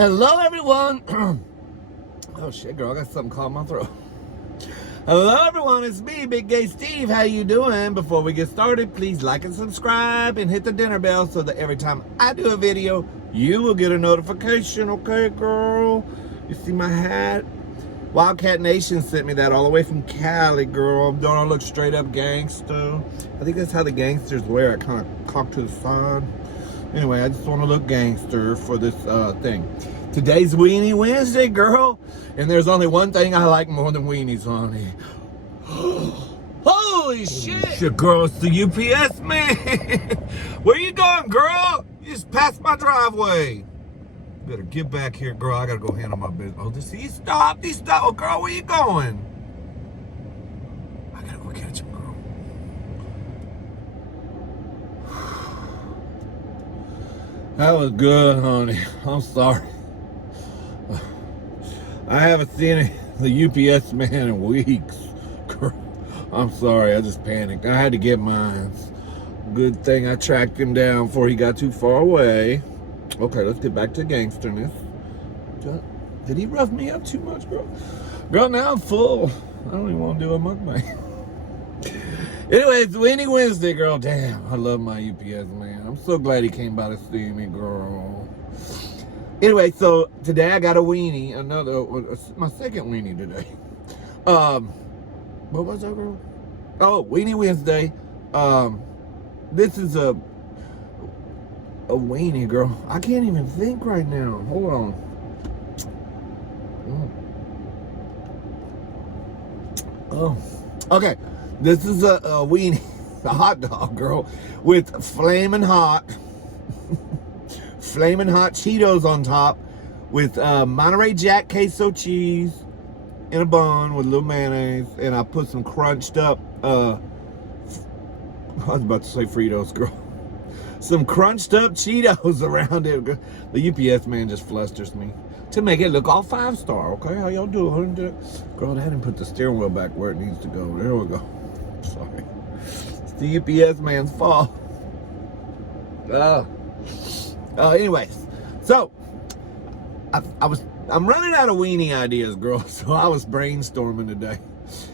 Hello, everyone. Oh shit, girl, I got something caught in my throat. Hello, everyone. It's me, Big Gay Steve. How you doing? Before we get started, please like and subscribe and hit the dinner bell so that every time I do a video, you will get a notification. Okay, girl? You see my hat? Wildcat Nation sent me that all the way from Cali, girl. Don't I look straight up gangster? I think that's how the gangsters wear it, kind of cocked to the side. Anyway, I just want to look gangster for this thing. Today's Weenie Wednesday, girl. And there's only one thing I like more than weenies, honey. Holy shit! Shit, girl, it's the UPS man. Where you going, girl? You just passed my driveway. Better get back here, girl. I gotta go handle my business. Oh, he stopped. He stopped. Oh, girl, where you going? I gotta go catch him, girl. That was good, honey. I'm sorry. I haven't seen the UPS man in weeks. Girl, I'm sorry. I just panicked. I had to get mine. Good thing I tracked him down before he got too far away. Okay, let's get back to gangsterness. Did he rough me up too much, girl? Girl, now I'm full. I don't even want to do a mukbang. Anyway, it's Weenie Wednesday, girl. Damn, I love my UPS man. I'm so glad he came by to see me, girl. Anyway, so today I got a weenie. My second weenie today. What was that, girl? Oh, Weenie Wednesday. This is a weenie, girl. I can't even think right now. Hold on. Oh, okay. This is a weenie, a hot dog, girl, with Flamin' Hot, Flamin' Hot Cheetos on top, with Monterey Jack queso cheese in a bun with a little mayonnaise, and I put some crunched up, I was about to say Fritos, girl. Some crunched up Cheetos around it. The UPS man just flusters me to make it look all 5-star. Okay, how y'all doing? Girl, I didn't put the steering wheel back where it needs to go. There we go. Sorry. It's the UPS man's fault. Anyways, so I'm running out of weenie ideas, girl. So I was brainstorming today,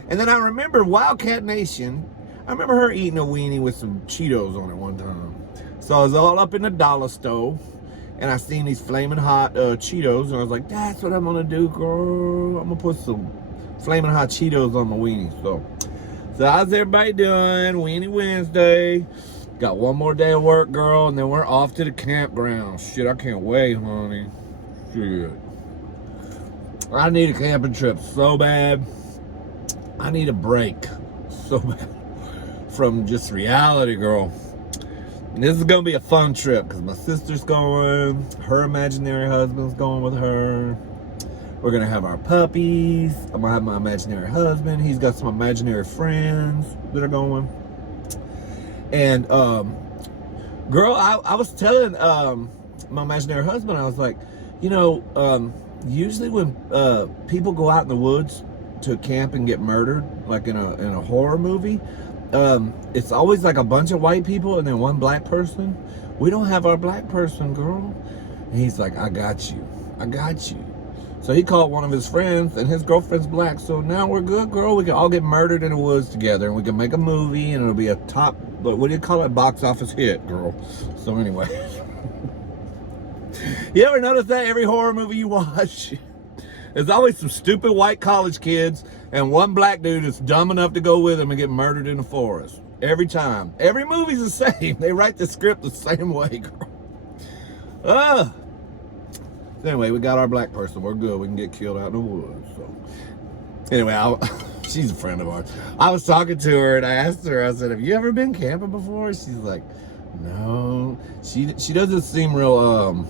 and then I remember Wildcat Nation. I remember her eating a weenie with some Cheetos on it one time. So I was all up in the dollar store, and I seen these Flamin' Hot Cheetos, and I was like, that's what I'm gonna do, girl. I'm gonna put some Flamin' Hot Cheetos on my weenie. So how's everybody doing? Weenie Wednesday. Got one more day of work, girl, and then we're off to the campground. Shit, I can't wait, honey. Shit. I need a camping trip so bad. I need a break so bad from just reality, girl. And this is gonna be a fun trip because my sister's going, her imaginary husband's going with her. We're gonna have our puppies. I'm gonna have my imaginary husband. He's got some imaginary friends that are going. And girl, I was telling my imaginary husband, I was like, you know, usually when people go out in the woods to camp and get murdered, like in a horror movie, it's always like a bunch of white people and then one black person. We don't have our black person, girl. And he's like, I got you. So he called one of his friends, and his girlfriend's black. So now we're good, girl. We can all get murdered in the woods together, and we can make a movie, and it'll be a top, what do you call it, box office hit, girl. So anyway. You ever notice that every horror movie you watch, there's always some stupid white college kids and one black dude that's dumb enough to go with them and get murdered in the forest. Every time. Every movie's the same. They write the script the same way, girl. Anyway, we got our black person. We're good. We can get killed out in the woods. So anyway, she's a friend of ours. I was talking to her and I asked her, I said, have you ever been camping before? She's like, no. She doesn't seem real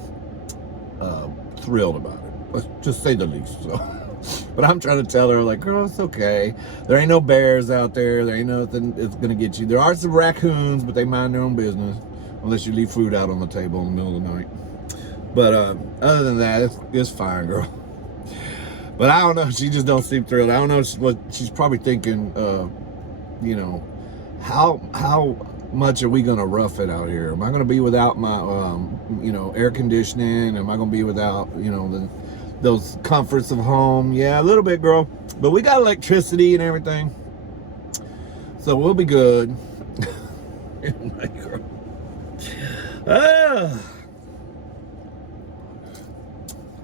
thrilled about it. Let's just say the least. So, but I'm trying to tell her, like, girl, it's okay. There ain't no bears out there. There ain't nothing that's gonna get you. There are some raccoons, but they mind their own business unless you leave food out on the table in the middle of the night. But other than that, it's fine, girl. But I don't know. She just don't seem thrilled. I don't know what she's probably thinking. You know, how much are we gonna rough it out here? Am I gonna be without my, air conditioning? Am I gonna be without, those comforts of home? Yeah, a little bit, girl. But we got electricity and everything, so we'll be good. My girl.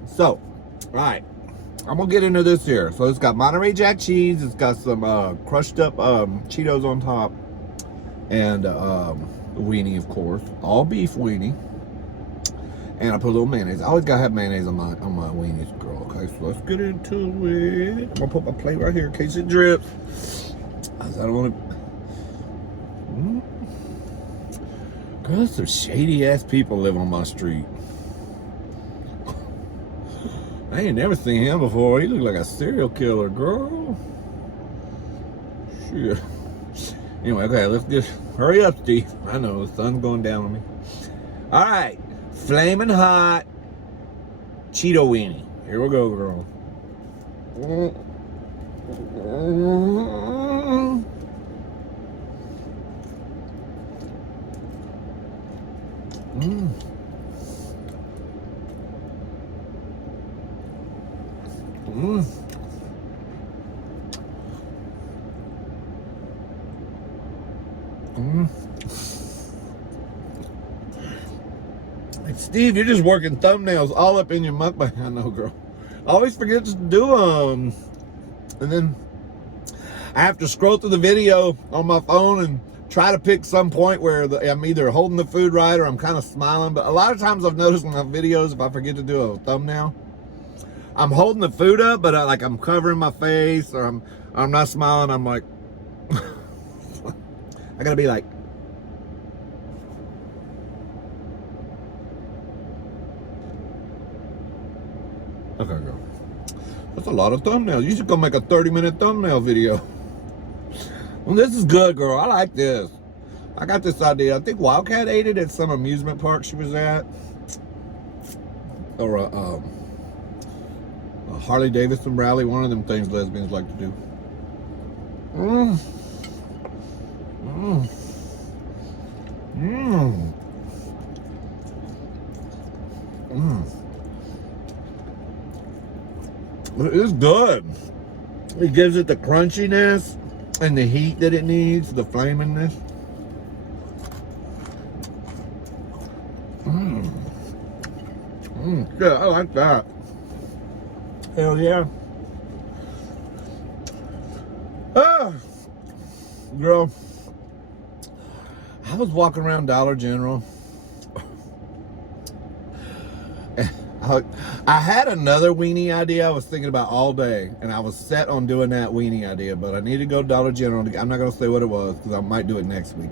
So, all right, I'm gonna get into this here. So it's got Monterey Jack cheese. It's got some crushed up Cheetos on top, and weenie, of course, all beef weenie. And I put a little mayonnaise. I always gotta have mayonnaise on my weenies, girl. Okay, so let's get into it. I'm gonna put my plate right here in case it drips. I don't want to. Girl, some shady ass people live on my street. I ain't never seen him before. He looked like a serial killer, girl. Shit. Anyway, okay, let's just hurry up, Steve. I know the sun's going down on me. All right, flaming hot Cheeto weenie. Here we go, girl. Like, Steve, you're just working thumbnails all up in your mukbang. I know, girl. I always forget to do them. And then I have to scroll through the video on my phone and try to pick some point where I'm either holding the food right or I'm kind of smiling. But a lot of times I've noticed in my videos, if I forget to do a thumbnail, I'm holding the food up, but I'm covering my face, or I'm not smiling. I'm like, I gotta be like, okay, girl. That's a lot of thumbnails. You should go make a 30-minute thumbnail video. Well, this is good, girl. I like this. I got this idea. I think Wildcat ate it at some amusement park she was at, or a Harley Davidson rally. One of them things lesbians like to do. It is good. It gives it the crunchiness and the heat that it needs, the flaminess. Yeah, I like that. Hell yeah. Girl, I was walking around Dollar General. I had another weenie idea I was thinking about all day, and I was set on doing that weenie idea, but I need to go to Dollar General. I'm not going to say what it was because I might do it next week.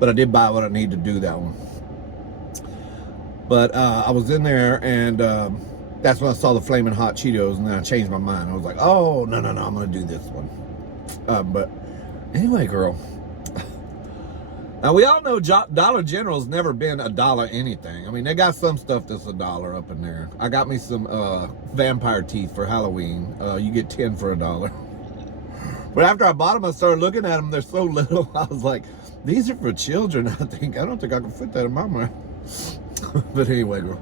But I did buy what I need to do that one. But I was in there, and that's when I saw the Flamin' Hot Cheetos, and then I changed my mind. I was like, oh, no, I'm going to do this one. But anyway, girl. Now, we all know Dollar General's never been $1 anything. I mean, they got some stuff that's $1 up in there. I got me some vampire teeth for Halloween. You get 10 for $1. But after I bought them, I started looking at them. They're so little. I was like, these are for children, I think. I don't think I can fit that in my mouth. But anyway, girl.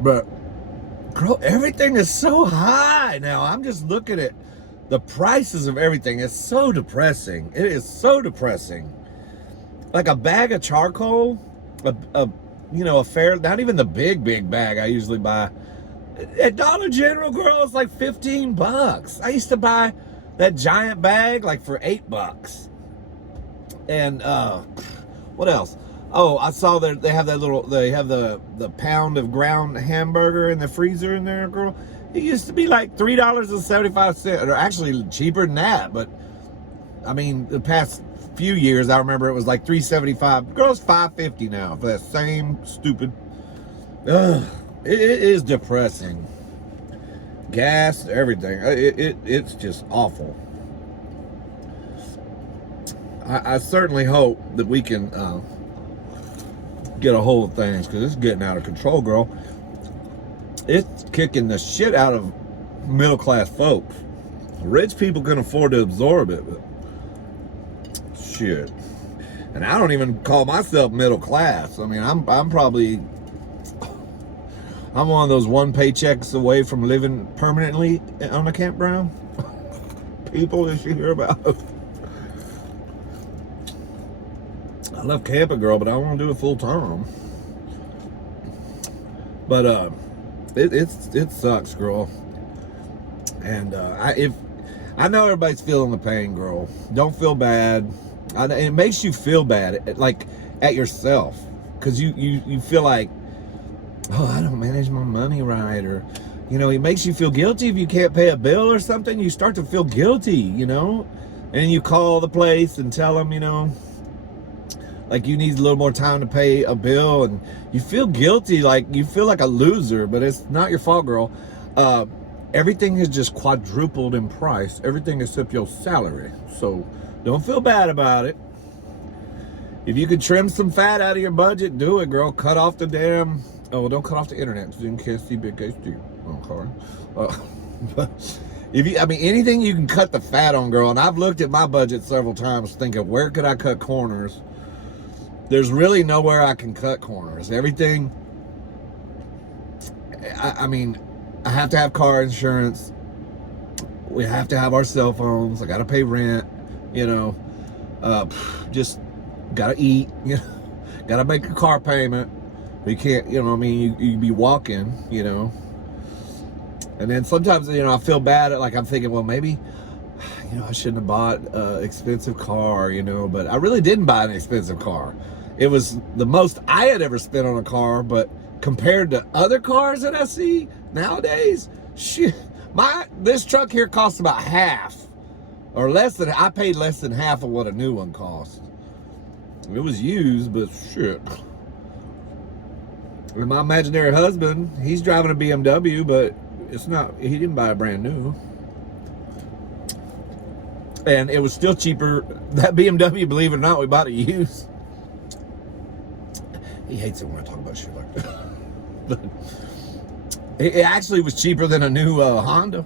But, girl, everything is so high now. I'm just looking at the prices of everything. It's so depressing. It is so depressing. Like a bag of charcoal, a fair, not even the big bag I usually buy. At Dollar General, girl, it's like $15. I used to buy that giant bag like for $8. And what else? Oh, I saw that they have the pound of ground hamburger in the freezer in there, girl. It used to be like $3.75, or actually cheaper than that. But I mean, the past few years, I remember it was like $3.75. Girl, it's $5.50 now for that same stupid. It is depressing. Gas, everything. It's just awful. I certainly hope that we can get a hold of things, because it's getting out of control, girl. It's kicking the shit out of middle-class folks. Rich people can afford to absorb it, but shit. And I don't even call myself middle class. I mean, I'm probably, I'm one of those one paychecks away from living permanently on a campground. People that you hear about. I love camping, girl, but I don't want to do it full time. But it sucks, girl. And I know everybody's feeling the pain, girl. Don't feel bad. It makes you feel bad, like at yourself, because you feel like, oh, I don't manage my money right, or, you know, it makes you feel guilty if you can't pay a bill or something. You start to feel guilty, you know, and you call the place and tell them, you know, like you need a little more time to pay a bill, and you feel guilty, like you feel like a loser, but it's not your fault, girl. Everything has just quadrupled in price, everything except your salary. So don't feel bad about it. If you could trim some fat out of your budget, do it, girl. Cut off the damn, oh, don't cut off the internet, because you can't see big HD. Okay. But if you, I mean, anything you can cut the fat on, girl. And I've looked at my budget several times thinking, where could I cut corners? There's really nowhere I can cut corners. Everything, I mean, I have to have car insurance. We have to have our cell phones. I got to pay rent, you know, just got to eat, you know, got to make a car payment. You can't, you know, I mean, you be walking, you know. And then sometimes, you know, I feel bad. Like I'm thinking, well, maybe, you know, I shouldn't have bought an expensive car, you know, but I really didn't buy an expensive car. It was the most I had ever spent on a car, but compared to other cars that I see nowadays, shit, this truck here costs about half, or less than, I paid less than half of what a new one cost. It was used, but shit. And my imaginary husband, he's driving a BMW, but it's not, he didn't buy a brand new. And it was still cheaper. That BMW, believe it or not, we bought it used. He hates it when I talk about shit like that. But it actually was cheaper than a new Honda.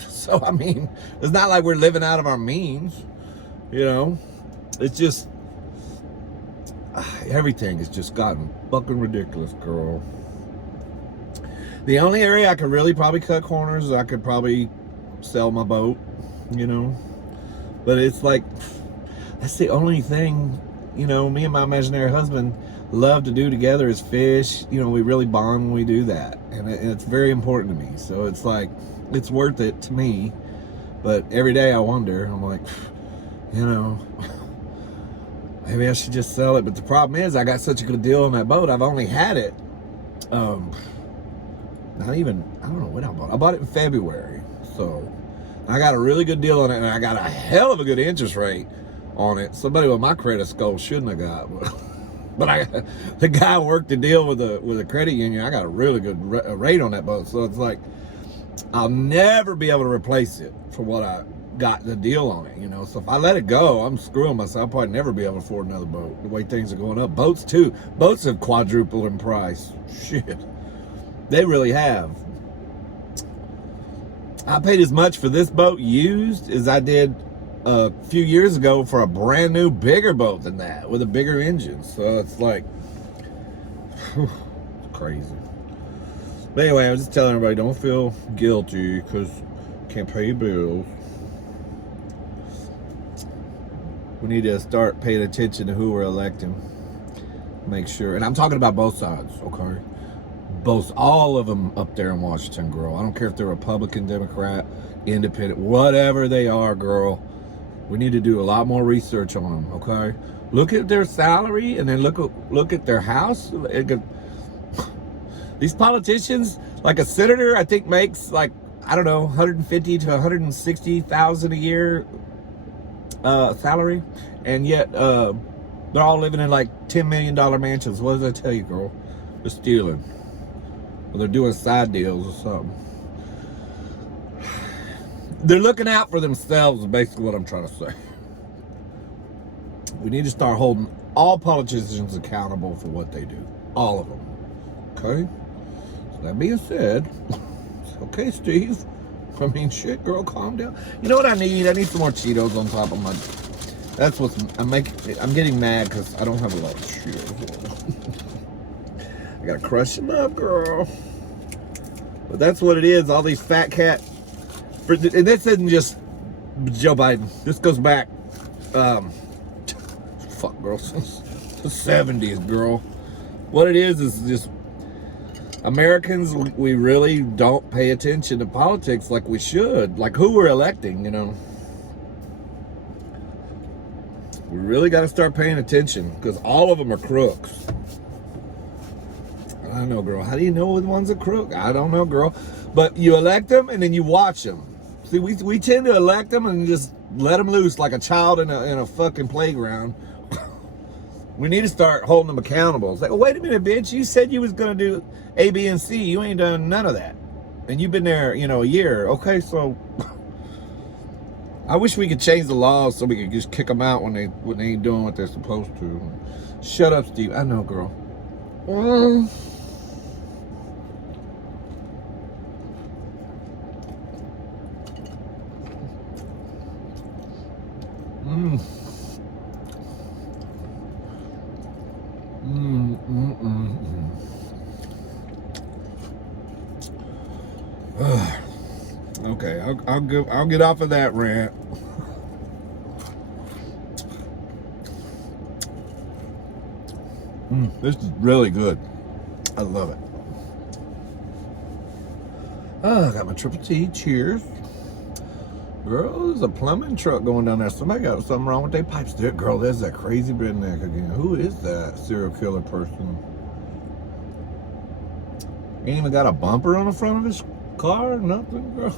So, I mean, it's not like we're living out of our means, you know. It's just, everything has just gotten fucking ridiculous, girl. The only area I could really probably cut corners is I could probably sell my boat, you know. But it's like, that's the only thing, you know, me and my imaginary husband love to do together is fish. You know, we really bond when we do that. And it's very important to me. So it's like, it's worth it to me. But every day I wonder, I'm like, you know, maybe I should just sell it. But the problem is I got such a good deal on that boat. I've only had it, not even, I don't know when I bought it. I bought it in February. So I got a really good deal on it, and I got a hell of a good interest rate on it. Somebody with my credit score shouldn't have got, but the guy worked the deal with a credit union. I got a really good rate on that boat. So it's like, I'll never be able to replace it for what I got the deal on it, you know. So if I let it go, I'm screwing myself. I'll probably never be able to afford another boat, the way things are going up. Boats too. Boats have quadrupled in price. Shit. They really have. I paid as much for this boat used as I did a few years ago for a brand new bigger boat than that with a bigger engine. So it's like, whew, crazy. But anyway, I was just telling everybody, don't feel guilty because you can't pay your bills. We need to start paying attention to who we're electing. Make sure, and I'm talking about both sides, okay? Both, all of them up there in Washington, girl. I don't care if they're Republican, Democrat, Independent, whatever they are, girl. We need to do a lot more research on them, okay? Look at their salary, and then look at their house. These politicians, like a senator, I think makes like, I don't know, 150 to 160,000 a year salary, and yet they're all living in like $10 million mansions. What does that tell you, girl? They're stealing. Or they're doing side deals or something. They're looking out for themselves, is basically what I'm trying to say. We need to start holding all politicians accountable for what they do. All of them. Okay? So that being said, okay, Steve. I mean, shit, girl, calm down. You know what I need? I need some more Cheetos on top of my... That's what's... I'm getting mad because I don't have a lot of Cheetos. I gotta crush them up, girl. But that's what it is. All these fat cat... And this isn't just Joe Biden. This goes back... fuck, girl. Since the 70s, girl. What it is just... Americans, we really don't pay attention to politics like we should. Like who we're electing, you know. We really got to start paying attention because all of them are crooks. I don't know, girl. How do you know which one's a crook? I don't know, girl. But you elect them and then you watch them. See, we tend to elect them and just let them loose like a child in a fucking playground. We need to start holding them accountable. It's like, well, wait a minute, bitch. You said you was going to do A, B, and C. You ain't done none of that. And you've been there, you know, a year. Okay, so I wish we could change the laws so we could just kick them out when they ain't doing what they're supposed to. Shut up, Steve. I know, girl. Mm. Okay, I'll get off of that rant. This is really good. I love it. Oh, I got my triple T. Cheers. Girl, there's a plumbing truck going down there. Somebody got something wrong with their pipes. There, girl, there's that crazy redneck again. Who is that serial killer person? Ain't even got a bumper on the front of his car? Nothing, girl.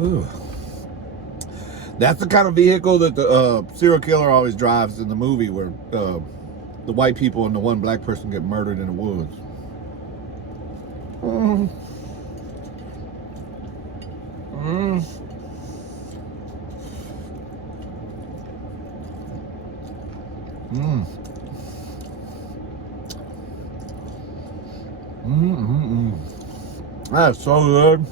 Ooh. That's the kind of vehicle that the serial killer always drives in the movie where the white people and the one black person get murdered in the woods. Mm. Mm. Mm. That's so good.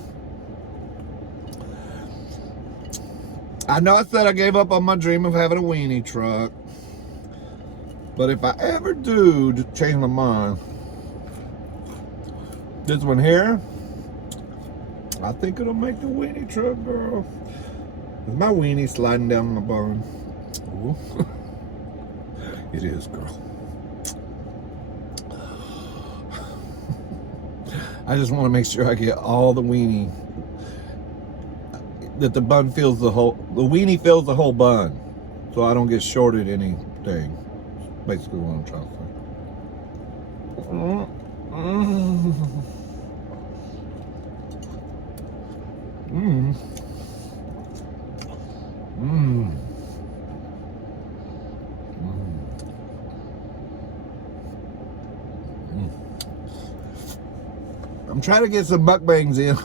I know I said I gave up on my dream of having a weenie truck, but if I ever do change my mind, this one here, I think it'll make the weenie truck, girl. Is my weenie sliding down my bone? Ooh. It is, girl. I just want to make sure I get all the weenie, that the bun fills the weenie fills the whole bun, so I don't get shorted anything. Basically what I'm trying to say. I'm trying to get some mukbangs in.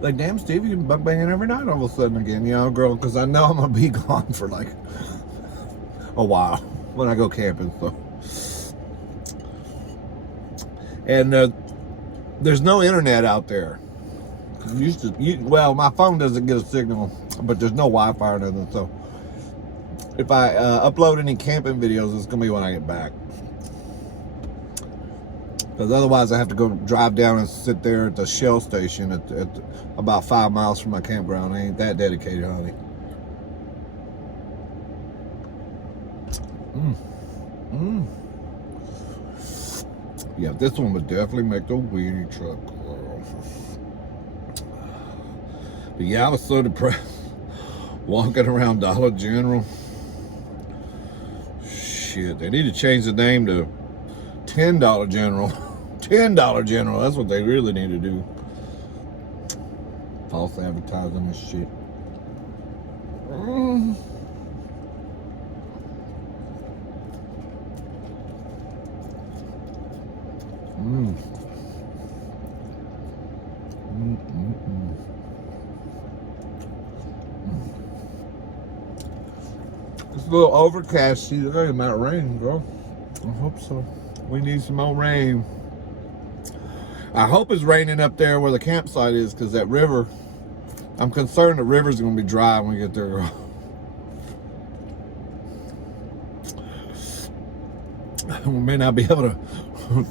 Like, damn, Steve, you can mukbanging every night all of a sudden again, you know, girl, because I know I'm going to be gone for like a while when I go camping, so. And there's no internet out there. Well, my phone doesn't get a signal, but there's no Wi-Fi or nothing, so if I upload any camping videos, it's going to be when I get back. Because otherwise I have to go drive down and sit there at the Shell station at about 5 miles from my campground. I ain't that dedicated, honey. Yeah, this one would definitely make the weenie truck, girl. But yeah, I was so depressed walking around Dollar General. Shit, they need to change the name to $10 General. $10 General, that's what they really need to do. False advertising and shit. It's a little overcast. See, there might rain, girl. I hope so. We need some more rain. I hope it's raining up there where the campsite is, because that river, I'm concerned the river's going to be dry when we get there, girl. We may not be able to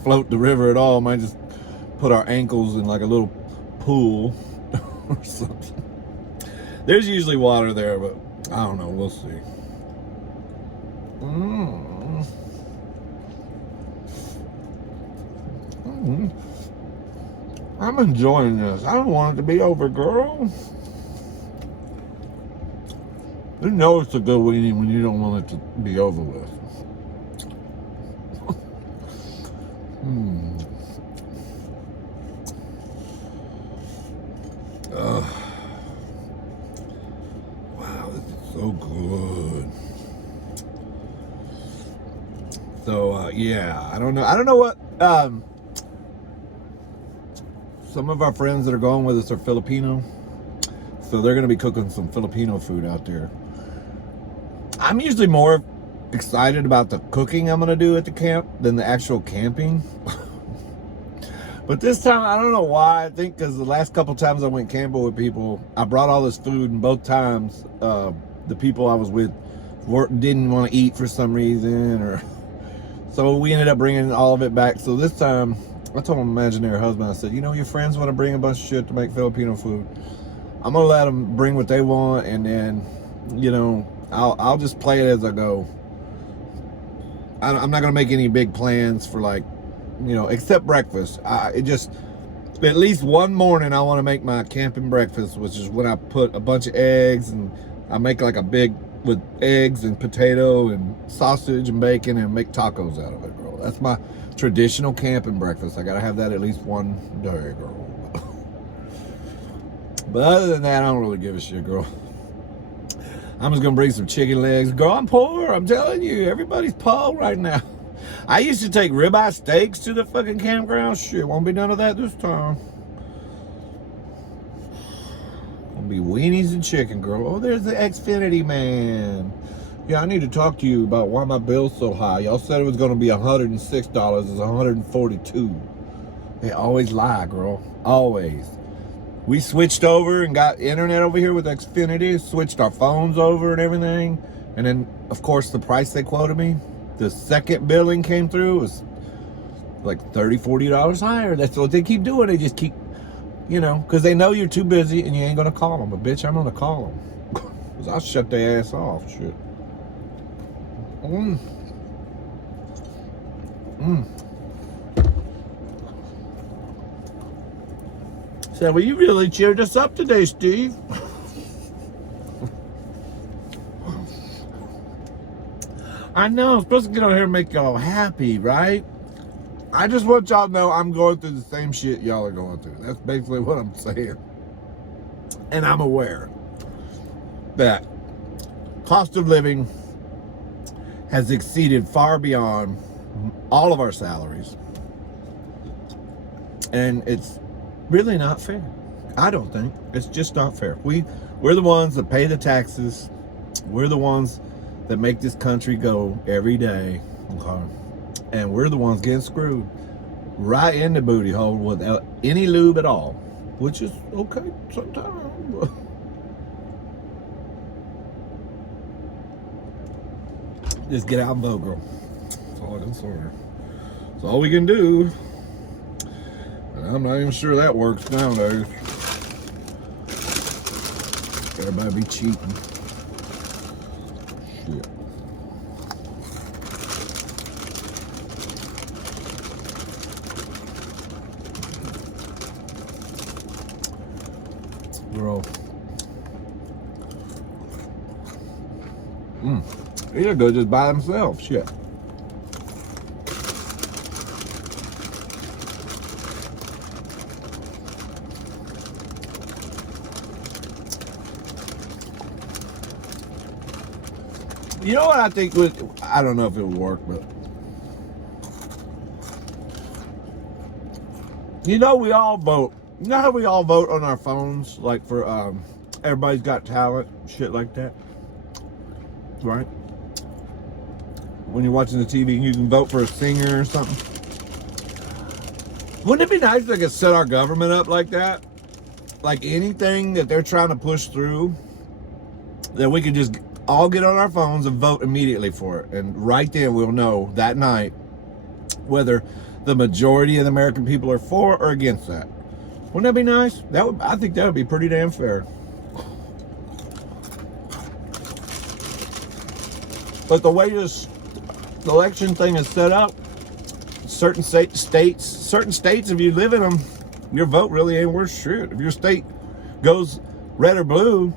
float the river at all. Might just put our ankles in like a little pool or something. There's usually water there, but I don't know. We'll see. I'm enjoying this. I don't want it to be over, girl. You know it's a good weenie when you don't want it to be over with. Wow, this is so good. So yeah, I don't know what some of our friends that are going with us are Filipino, so they're gonna be cooking some Filipino food out there. I'm usually more excited about the cooking I'm gonna do at the camp than the actual camping. But this time, I don't know why. I think because the last couple times I went camping with people, I brought all this food, and both times the people I was with didn't want to eat for some reason, or so we ended up bringing all of it back. So this time, I told my imaginary husband, I said, you know, your friends want to bring a bunch of shit to make Filipino food. I'm gonna let them bring what they want, and then, you know, I'll just play it as I go. I'm not gonna make any big plans for, like, you know, except breakfast. It just, at least one morning I want to make my camping breakfast, which is when I put a bunch of eggs, and I make like a big with eggs and potato and sausage and bacon, and make tacos out of it, girl. That's my traditional camping breakfast. I gotta have that at least one day, girl. But other than that, I don't really give a shit, girl. I'm just gonna bring some chicken legs. Girl, I'm poor. I'm telling you, everybody's poor right now. I used to take ribeye steaks to the fucking campground. Shit, won't be none of that this time. Gonna be weenies and chicken, girl. Oh, there's the Xfinity man. Yeah, I need to talk to you about why my bill's so high. Y'all said it was gonna be $106. It's $142. They always lie, girl. Always. We switched over and got internet over here with Xfinity. Switched our phones over and everything. And then, of course, the price they quoted me, the second billing came through, was like $30, $40 higher. That's what they keep doing. They just keep, you know, because they know you're too busy and you ain't gonna call them. But bitch, I'm gonna call them, because I'll shut their ass off. Shit. So, well, you really cheered us up today, Steve. I know, I'm supposed to get on here and make y'all happy, right? I just want y'all to know I'm going through the same shit y'all are going through. That's basically what I'm saying. And I'm aware that cost of living has exceeded far beyond all of our salaries. And it's really not fair. I don't think. It's just not fair. We're the ones that pay the taxes. We're the ones that make this country go every day, okay? And we're the ones getting screwed right in the booty hole without any lube at all, which is okay sometimes. Just get out and vote, girl. That's all I can say. That's all we can do. And I'm not even sure that works nowadays. Everybody be cheating. Shit. Girl. They're good just by themselves. Shit. You know what I think would, I don't know if it would work, but you know, we all vote. You know how we all vote on our phones, like for Everybody's Got Talent, shit like that, right? when you're watching the TV, you can vote for a singer or something. Wouldn't it be nice if they could set our government up like that? Like anything that they're trying to push through, that we could just all get on our phones and vote immediately for it. And right then we'll know that night whether the majority of the American people are for or against that. Wouldn't that be nice? I think that would be pretty damn fair. But the way this election thing is set up, certain states, if you live in them, your vote really ain't worth shit. If your state goes red or blue,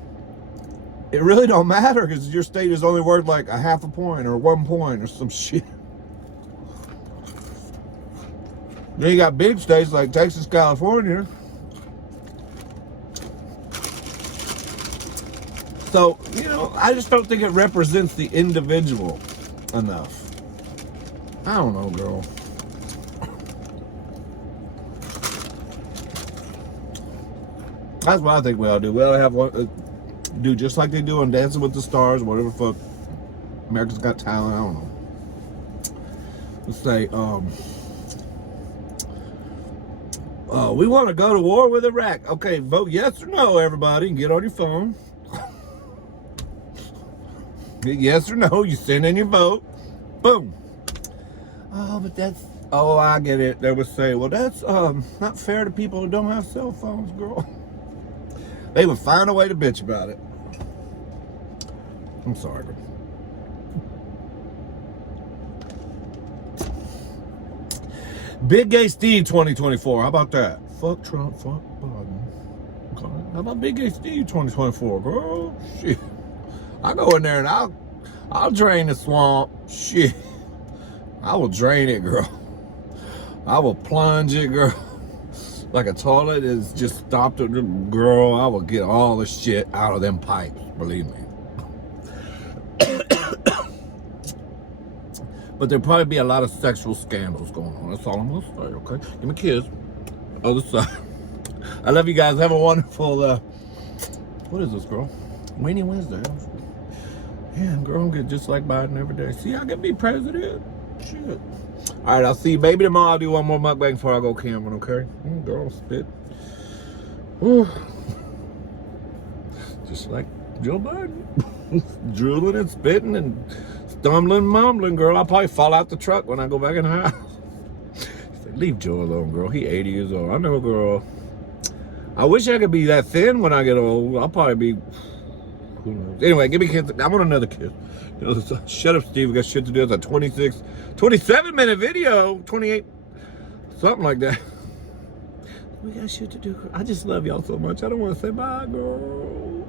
it really don't matter because your state is only worth like a half a point or 1 point or some shit. Then you got big states like Texas, California. So, you know, I just don't think it represents the individual enough. I don't know, girl. That's what I think we ought to do. We ought to have one, do just like they do on Dancing with the Stars, whatever fuck. America's Got Talent, I don't know. Let's say, we want to go to war with Iraq. Okay, vote yes or no, everybody. Get on your phone. Get yes or no. You send in your vote. Boom. Oh, but that's... Oh, I get it. They would say, well, that's not fair to people who don't have cell phones, girl. They would find a way to bitch about it. I'm sorry, girl. Big Gay Steve 2024. How about that? Fuck Trump, fuck Biden. Okay. How about Big Gay Steve 2024, girl? Shit. I go in there and I'll drain the swamp. Shit. I will drain it, girl. I will plunge it, girl. Like a toilet is just stopped, girl. I will get all the shit out of them pipes, believe me. But there'll probably be a lot of sexual scandals going on. That's all I'm gonna say, okay? Give me a kiss. Other side. I love you guys. Have a wonderful, what is this, girl? Weenie Wednesday. Yeah, girl, I'm good just like Biden every day. See, I can be president. Shit. All right, I'll see you, baby, tomorrow. I'll do one more mukbang before I go camping, okay? Girl, spit. Whew. Just like Joe Biden. Drooling and spitting and stumbling and mumbling, girl. I'll probably fall out the truck when I go back in the house. Leave Joe alone, girl. He 80 years old. I know, girl. I wish I could be that thin when I get old. I'll probably be... Who knows? Anyway, give me a kiss. I want another kiss. You know, shut up, Steve. We got shit to do. It's a 27-minute video. 28, something like that. We got shit to do. I just love y'all so much. I don't want to say bye, girl.